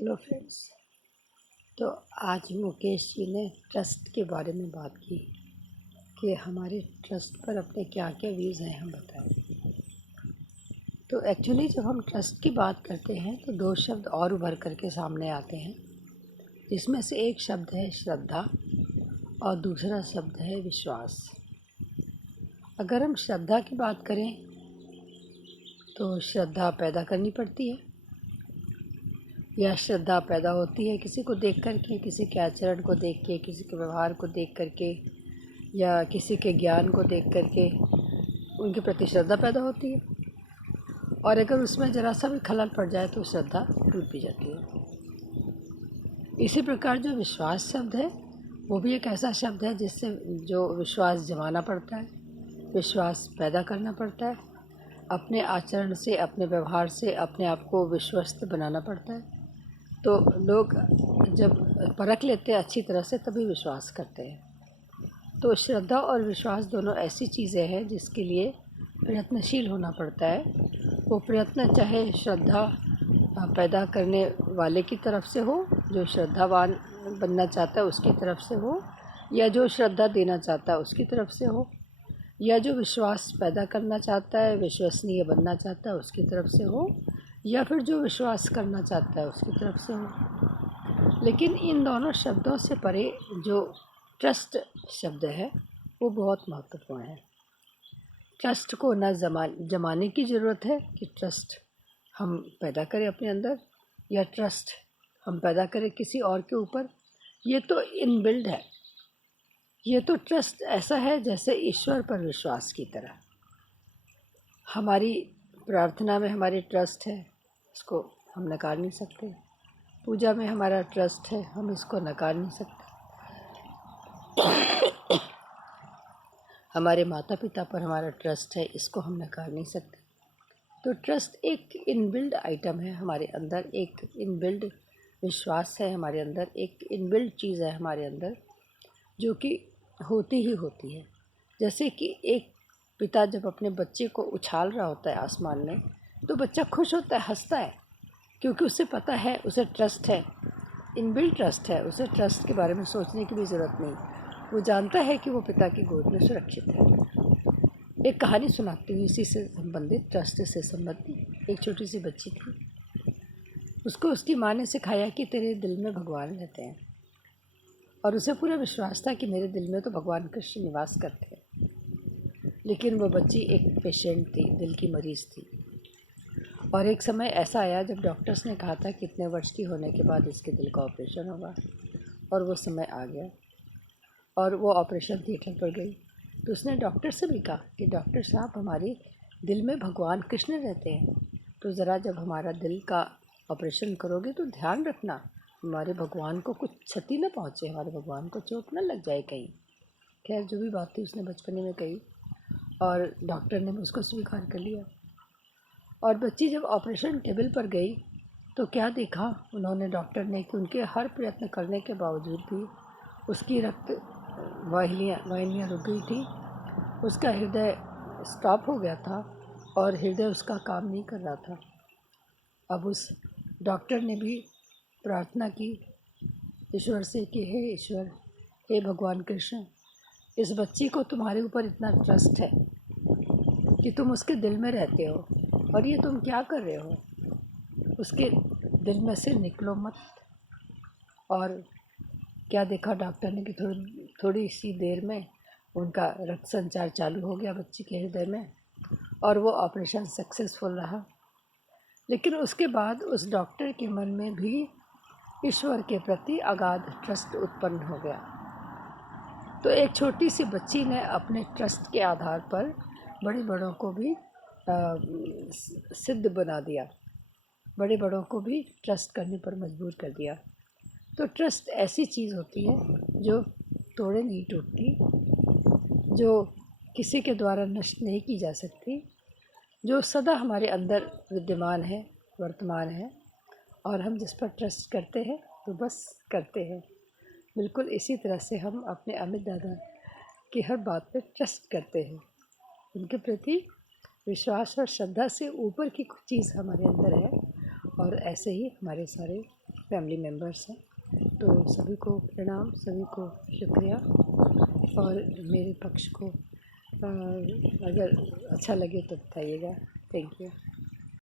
Hello friends. तो आज मुकेश जी ने ट्रस्ट के बारे में बात की कि हमारे ट्रस्ट पर अपने क्या क्या व्यूज़ हैं, हम बताएं। तो एक्चुअली जब हम ट्रस्ट की बात करते हैं तो दो शब्द और उभर करके सामने आते हैं, जिसमें से एक शब्द है श्रद्धा और दूसरा शब्द है विश्वास। अगर हम श्रद्धा की बात करें तो श्रद्धा पैदा करनी पड़ती है, यह श्रद्धा पैदा होती है किसी को देख कर के, किसी के आचरण को देख के, किसी के व्यवहार को देख कर के, या किसी के ज्ञान को देख कर के उनके प्रति श्रद्धा पैदा होती है। और अगर उसमें ज़रा सा भी खलल पड़ जाए तो श्रद्धा टूट भी जाती है। इसी प्रकार जो विश्वास शब्द है वो भी एक ऐसा शब्द है जिससे जो विश्वास जमाना पड़ता है, विश्वास पैदा करना पड़ता है, अपने आचरण से, अपने व्यवहार से अपने आप को विश्वस्त बनाना पड़ता है। तो लोग जब परख लेते हैं अच्छी तरह से तभी विश्वास करते हैं। तो श्रद्धा और विश्वास दोनों ऐसी चीज़ें हैं जिसके लिए प्रयत्नशील होना पड़ता है। वो प्रयत्न चाहे श्रद्धा पैदा करने वाले की तरफ से हो, जो श्रद्धावान बनना चाहता है उसकी तरफ से हो, या जो श्रद्धा देना चाहता है उसकी तरफ से हो, या जो विश्वास पैदा करना चाहता है, विश्वसनीय बनना चाहता है उसकी तरफ से हो, या फिर जो विश्वास करना चाहता है उसकी तरफ से हो। लेकिन इन दोनों शब्दों से परे जो ट्रस्ट शब्द है वो बहुत महत्वपूर्ण है। ट्रस्ट को न जमाने की ज़रूरत है कि ट्रस्ट हम पैदा करें अपने अंदर, या ट्रस्ट हम पैदा करें किसी और के ऊपर। ये तो इनबिल्ड है। ये तो ट्रस्ट ऐसा है जैसे ईश्वर पर विश्वास की तरह। हमारी प्रार्थना में हमारी ट्रस्ट है, इसको हम नकार नहीं सकते। पूजा में हमारा ट्रस्ट है, हम इसको नकार नहीं सकते। हमारे माता पिता पर हमारा ट्रस्ट है, इसको हम नकार नहीं सकते। तो ट्रस्ट एक इनबिल्ड आइटम है हमारे अंदर, एक इनबिल्ड विश्वास है हमारे अंदर, एक इनबिल्ड चीज़ है हमारे अंदर जो कि होती ही होती है। जैसे कि एक पिता जब अपने बच्चे को उछाल रहा होता है आसमान में तो बच्चा खुश होता है, हंसता है, क्योंकि उसे पता है, उसे ट्रस्ट है, इनबिल्ट ट्रस्ट है। उसे ट्रस्ट के बारे में सोचने की भी ज़रूरत नहीं, वो जानता है कि वो पिता की गोद में सुरक्षित है। एक कहानी सुनाती हूँ इसी से संबंधित, ट्रस्ट से संबंधित। एक छोटी सी बच्ची थी, उसको उसकी माँ ने सिखाया कि तेरे दिल में भगवान रहते हैं, और उसे पूरा विश्वास था कि मेरे दिल में तो भगवान कृष्ण निवास करते हैं। लेकिन वो बच्ची एक पेशेंट थी, दिल की मरीज़ थी। और एक समय ऐसा आया जब डॉक्टर्स ने कहा था कि इतने वर्ष की होने के बाद इसके दिल का ऑपरेशन होगा, और वो समय आ गया और वो ऑपरेशन थिएटर पर गई। तो उसने डॉक्टर से भी कहा कि डॉक्टर साहब, हमारे दिल में भगवान कृष्ण रहते हैं, तो ज़रा जब हमारा दिल का ऑपरेशन करोगे तो ध्यान रखना हमारे भगवान को कुछ क्षति न पहुँचे, हमारे भगवान को चोट न लग जाए कहीं। खैर, जो भी बात थी उसने बचपने में कही और डॉक्टर ने उसको स्वीकार कर लिया। और बच्ची जब ऑपरेशन टेबल पर गई तो क्या देखा उन्होंने, डॉक्टर ने, कि उनके हर प्रयत्न करने के बावजूद भी उसकी रक्त वाहिनियाँ रुक गई थी, उसका हृदय स्टॉप हो गया था और हृदय उसका काम नहीं कर रहा था। अब उस डॉक्टर ने भी प्रार्थना की ईश्वर से कि हे ईश्वर, हे भगवान कृष्ण, इस बच्ची को तुम्हारे ऊपर इतना ट्रस्ट है कि तुम उसके दिल में रहते हो, और ये तुम क्या कर रहे हो, उसके दिल में से निकलो मत। और क्या देखा डॉक्टर ने कि थोड़ी सी देर में उनका रक्त संचार चालू हो गया बच्ची के हृदय में, और वो ऑपरेशन सक्सेसफुल रहा। लेकिन उसके बाद उस डॉक्टर के मन में भी ईश्वर के प्रति अगाध ट्रस्ट उत्पन्न हो गया। तो एक छोटी सी बच्ची ने अपने ट्रस्ट के आधार पर बड़े बड़ों को भी सिद्ध बना दिया, बड़े बड़ों को भी ट्रस्ट करने पर मजबूर कर दिया। तो ट्रस्ट ऐसी चीज़ होती है जो तोड़े नहीं टूटती, जो किसी के द्वारा नष्ट नहीं की जा सकती, जो सदा हमारे अंदर विद्यमान है, वर्तमान है, और हम जिस पर ट्रस्ट करते हैं तो बस करते हैं। बिल्कुल इसी तरह से हम अपने अमित दादा की हर बात पर ट्रस्ट करते हैं, उनके प्रति विश्वास और श्रद्धा से ऊपर की कुछ चीज़ हमारे अंदर है। और ऐसे ही हमारे सारे फैमिली मेम्बर्स हैं। तो सभी को प्रणाम, सभी को शुक्रिया, और मेरे पक्ष को अगर अच्छा लगे तो बताइएगा। Thank you.